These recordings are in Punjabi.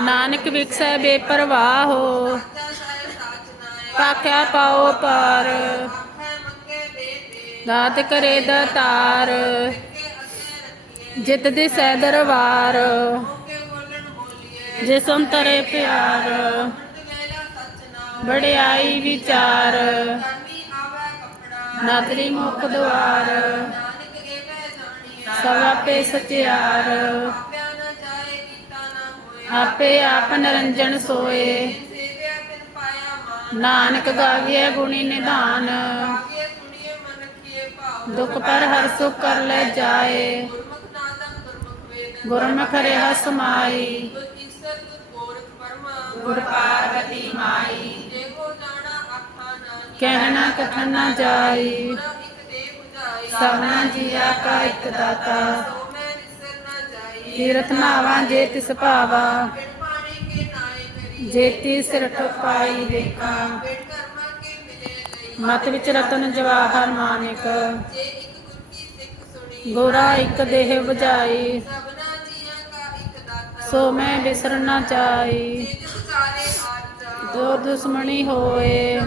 ਨਾਨਕ ਵਿਖਸੈ ਬੇਪਰਵਾਹ ਹੋ। ਪਾਖਿਆ ਪਾਓ ਪਾਰ। ਦਾਤ ਕਰੇ ਦਾਤਾਰ ਜਿਤ ਦਿਸੈ ਦਰਬਾਰ ਜਿਸਮ ਤਰੇ ਪਿਆਰ। ਬੜਿਆਈ ਵਿਚਾਰ। ਨਾਦਰੀ ਮੁਖ ਦਵਾਰ ਸਭ ਆਪੇ ਸਚਿਆਰ ਆਪੇ ਆਪ ਨਰੰਜਨ ਸੋਏ। ਨਾਨਕ ਗਾਵੀਐ ਗੁਣੀ ਨਿਧਾਨ। ਦੁਖ ਪਰ ਹਰ ਸੁਖ ਕਰ ਲੈ ਜਾਏ। ਗੁਰਮੁਖ ਰਿਹਾ ਸਮਾਈ। ਗੁਰ ਪਾਰਵਤੀ ਮਾਈ। ਕਹਿਣਾ ਕਥਨ ਨਾ ਜਾਈ। ਸਭਨਾ ਜੀਆ ਕਾ ਇਕ ਦਾਤਾ। ਤੀਰਥ ਨਾਵਾਂ ਜੇ ਤਿਸ ਭਾਵਾ ਜੇਤੀ ਸਿਰ ਟਪਾਈ ਦੇਖਾ ਮਤ ਵਿੱਚ ਰਤਨ ਜਵਾਹਰ ਮਾਨਿਕ। ਗੋਰਾ ਇੱਕ ਦੇਹ ਬੁਝਾਈ। ਸੋ ਮੈਂ ਬਿਸਰ ਨਾ ਜੋ ਦੁਸ਼ਮਣੀ ਹੋਏ।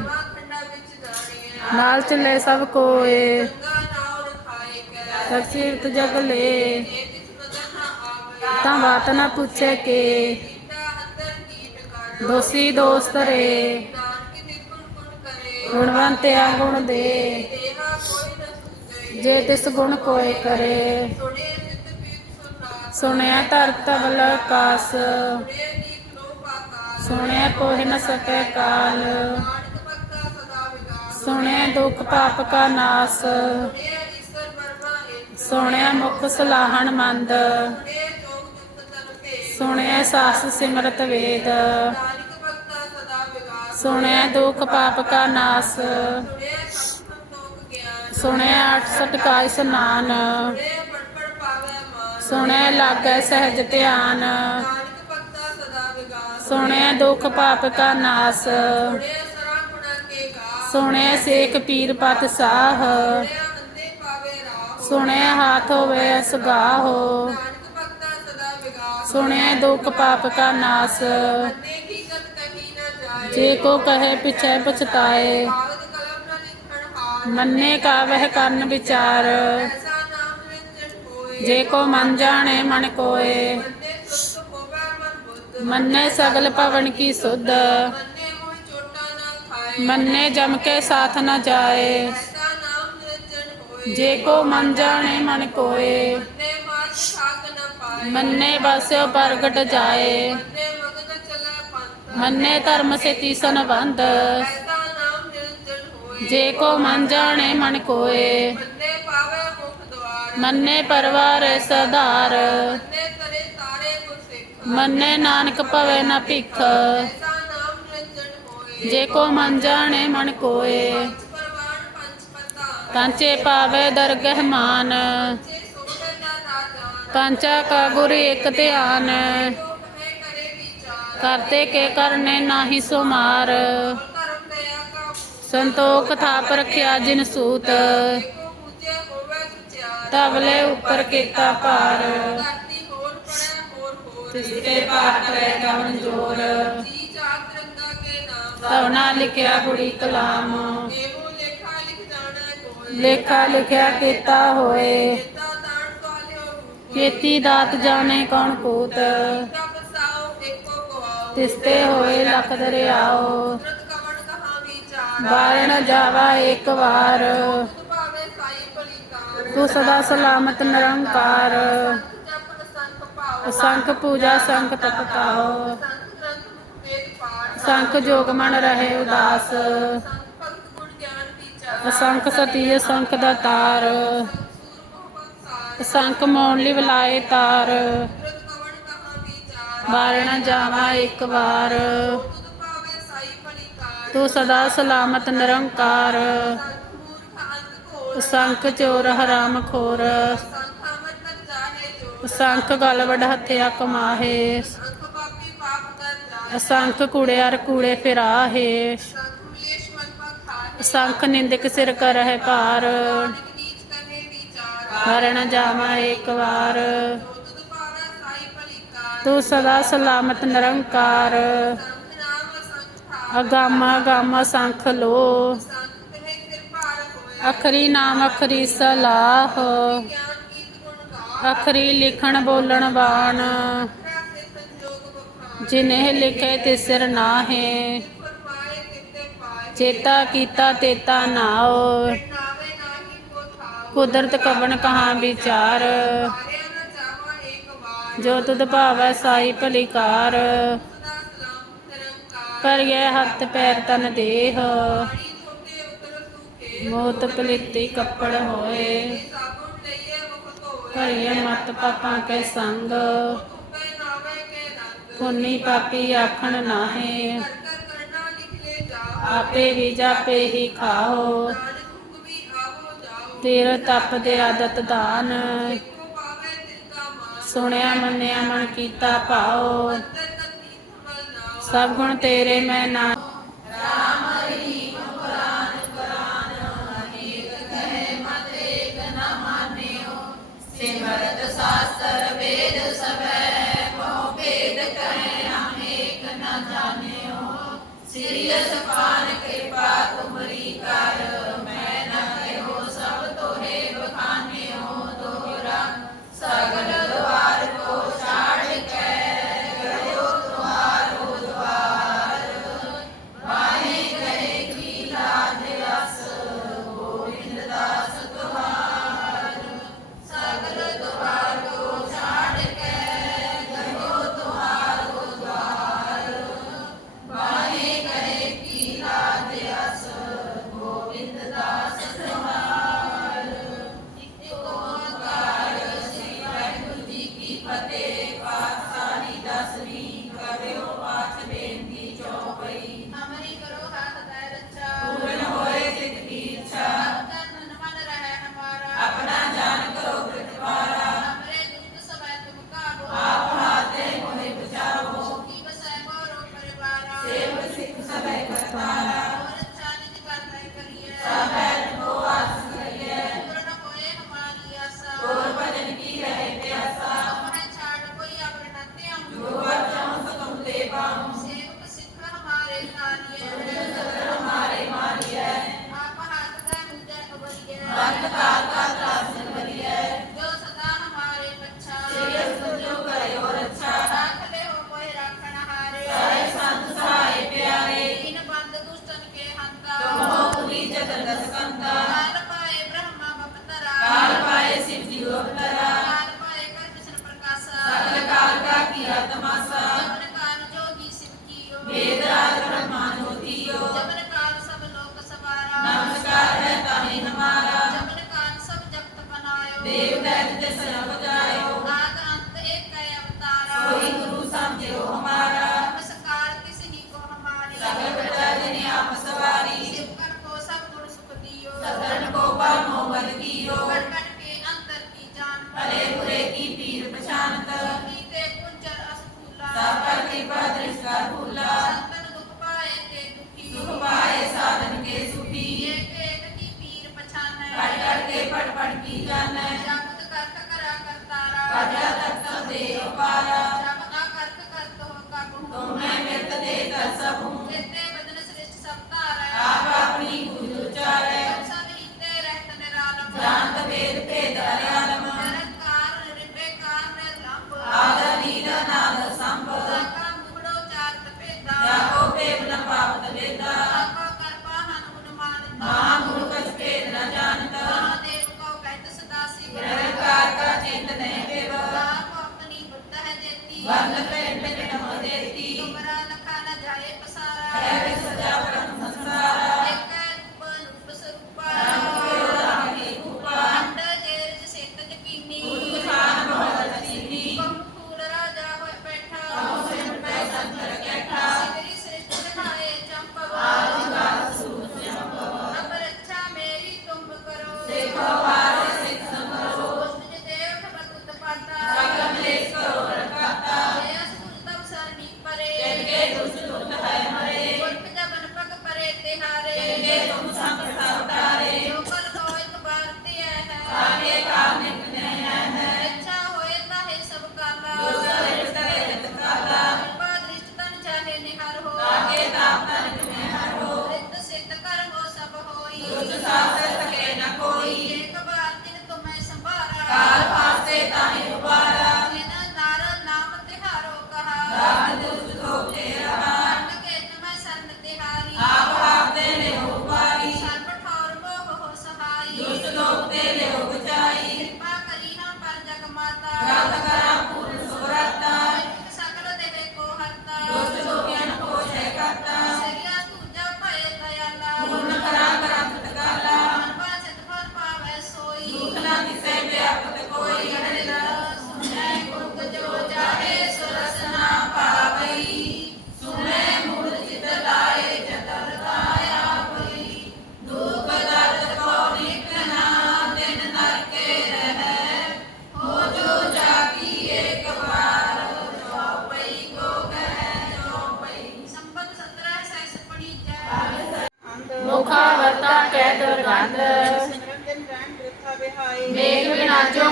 ਨਾਲ ਚੱਲੇ ਸਭ ਕੋਏ। ਤਕਸੀਰਤ ਜਗ ਲੇ। ਤਾਂ ਬਾਤ ਨਾ ਪੁੱਛੇ ਕੇ ਦੋਸੀ ਦੋਸਤ ਰੇ। ਗੁਣਵੰਤਿਆ ਗੁਣ ਦੇ। ਜੇ ਤਿਸ ਗੁਣ ਕੋਏ ਕਰੇ। ਸੁਣਿਆ ਧਰਤ ਤਵਲ ਕਾਸ ਸੁਣਿਆ ਕੋਹਿ ਨ ਸਕੈ ਕਾਲ। ਸੁਣਿਆ ਦੁਖ ਪਾਪ ਕਾ ਨਾਸ। ਸੁਣਿਆ ਮੁਖ ਸਲਾਹਣ ਮੰਦ। ਸੁਣਿਆ ਸਾਸ ਸਿਮਰਤ ਵੇਦ। ਸੁਣਿਆ ਦੁਖ ਪਾਪ ਕਾ ਨਾਸ। ਸੁਣਿਆ 68 ਕਾ ਇਸਨਾਨ ਸੁਣਿਆ ਲਾਗੈ ਸਹਿਜ ਧਿਆਨ। ਸੁਣਿਆ ਦੁਖ ਪਾਪ ਕਾ ਨਾਸ। ਸੁਣਿਆ ਸੇਖ ਪੀਰ ਪਤ ਸਾਹ। ਸੁਣਿਆ ਹਾਥ ਹੋਵੇ ਅਸਗਾਹੋ ਸੁਣਿਆ ਦੁਖ ਪਾਪ ਕਾ ਨਾਸ। ਜੇ ਕੋ ਕਹੇ ਪਿਛੈ ਪਛਤਾਏ, ਮੰਨੇ ਕਾ ਵਹਿ ਕਰਨ ਵਿਚਾਰ। ਜੇ ਕੋ ਮਨ ਜਾਣੇ ਮਨ ਕੋਏ, ਮੰਨੇ ਸਗਲ ਪਵਨ ਕੀ ਸੁਧ। ਮੰਨੇ ਜਮ ਕੇ ਸਾਥ ਨਾ ਜਾਏ, ਜੇ ਕੋ ਮਨ ਜਾਣੇ ਮਨ ਕੋਏ ਮੰਨੇ ਬਸਿਓ ਪ੍ਰਗਟ ਜਾਏ। ਮੰਨੇ ਧਰਮ ਸੇ ਤੀਸਨ ਬੰਦ ਜੇ ਕੋ ਮਨ ਜਾਣੇ ਮਨ ਕੋਏ। ਮੰਨੇ ਪਰਵਾਰ ਸਧਾਰ ਮੰਨੇ ਨਾਨਕ ਭਵੇ ਨਾ ਭਿਖ। ਜੇ ਕੋ ਮਨ ਜਾਣੇ ਮਨ ਕੋਏ। ਕਾਂਚੇ ਪਾਵੇ ਦਰਗਹਿ ਮਾਨ। ਕਾਂਚਾ ਕਾ ਗੁਰ ਇਕ ਧਿਆਨ। ਕਰਤੇ ਕੇ ਕਰਨੇ ਨਾਹੀ ਸੋ ਸੰਤੋਖ ਥਾਪ ਰਖਿਆ ਜਿਨ ਸੂਤ। ਤਵਲੇ ਉੱਪਰ ਕੀਤਾ ਭਾਰ। ਤਿਸਤੇ ਪਾਰ ਕਰੇ ਕਵਨ ਜੋਰ। ਤਵਨਾ ਲਿਖਿਆ ਗੁੜੀ ਕਲਾਮ। ਲੇਖਾ ਲਿਖਿਆ ਕੀਤਾ ਹੋਏ। ਕੀਤੀ ਦਾਤ ਜਾਣੇ ਕੌਣ ਕੂਤ ਤਿਸਤੇ ਹੋਏ ਲਖ ਦਰਿਆਓ। ਬਾਰਣ ਜਾਵਾ ਇੱਕ ਵਾਰ। ਤੂੰ ਸਦਾ ਸਲਾਮਤ ਨਿਰੰਕਾਰ। ਸੰਖ ਪੂਜਾ, ਸੰਖ ਤਪਤਾਓ ਸੰਖ ਜੋਗ ਮਨ ਰਹੇ ਉਦਾਸ। ਅਸੰਖ ਸਤੀ ਅਸੰਖ ਦਾ ਤਾਰ। ਅਸੰਖ ਮੌਣ ਲਈ ਬੁਲਾਏ ਤਾਰ। ਬਾਰਣਾ ਜਾਵਾ ਇੱਕ ਵਾਰ। ਤੂੰ ਸਦਾ ਸਲਾਮਤ ਨਿਰੰਕਾਰ। ਅਸੰਖ ਚੋਰ ਹਰਾਮ ਖੋਰ। ਅਸੰਖ ਗਲ ਵਡ ਹੱਥਿਆ ਕਮਾਹੇ। ਅਸੰਖ ਕੁੜਿਆਰ ਕੂੜੇ ਫਿਰਾਹੇ। ਅਸੰਖ ਨਿੰਦਕ ਸਿਰ ਕਰਹਿ ਭਾਰ। ਮਰਨ ਜਾਵਾਂ ਇੱਕ ਵਾਰ। ਤੂੰ ਸਦਾ ਸਲਾਮਤ ਨਿਰੰਕਾਰ। ਅਗਾਮਾ ਨਾਮ ਸੰਤ ਸੰਖ ਲੋ। ਅਖਰੀ ਨਾਮ ਅਖਰੀ ਸਲਾਹ। ਅਖਰੀ ਲਿਖਣ ਬੋਲਣ ਬਾਣ। ਸੇ ਜਿਨਹਿ ਲਿਖੇ ਤਿਸਰ ਨਾਹੇ। ਚੇਤਾ ਕੀਤਾ ਤੇਤਾ ਨਾਉ। ਕੁਦਰਤ ਕਵਨ ਕਹਾ ਵਿਚਾਰ? ਹਾਰਿਆ ਨ ਜੋ ਤੁਧ ਭਾਵੈ ਸਾਈ ਭਲਿਕਾਰ। ਸਦਾ ਸਲਾਮ ਹੱਥ ਪੈਰ ਤਨ ਦੇਹ। ਪਾਣੀ ਮੋਤ ਪਲਿੱਤੀ ਕੱਪੜ ਹੋਏ। ਸਾਬੁਨ ਮਤ ਪਾਪਾਂ ਕੈ ਸੰਗ। ਧੁਪੇ ਪੁੰਨੀ ਪਾਪੀ ਆਖਣ ਨਾਹੇ। ਆਪੇ ਵੀ ਜਾਪੇ ਹੀ ਖਾਓ। ਤੇਰ ਤਪ ਦੇ ਆਦਤ ਦਾਨ। ਸੁਣਿਆ, ਮੰਨਿਆ, ਮਨ ਕੀਤਾ ਭਾਓ ਅੰਦਰ ਸਭ ਗੁਣ ਤੇਰੇ ਮੈਂ ਨਾ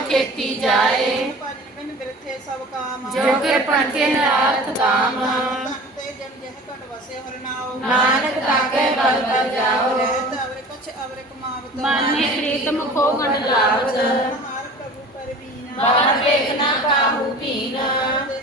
ਖੇਤੀ ਜਾਏ। ਭਜਨ ਬਿਨ ਬਿਰਥੇ ਸਭ ਕਾਮ ਜੋ ਕਿ ਪੰਕੇ ਨਾਥ ਦਾਮ ਧਨ ਤੇ ਜਨ ਜਹ ਘਟ ਵਸੇ ਹਰਨਾਉ ਨਾਨਕ ਤਾਕੇ ਬਲ ਬਲ ਜਾਓ ਰਹਿਤ ਅਵਰ ਕਛ ਅਵਰ ਕਮਾਵਤ ਮਾਨੇ ਪ੍ਰੀਤਮ ਖੋ ਗਣ ਲਾਵਤ। ਹਾਰ ਪ੍ਰਭੂ ਪਰਵੀਨ ਬਾਹਰ ਵੇਖਣਾ ਕਾਹੂ ਭੀਨ ਤੇ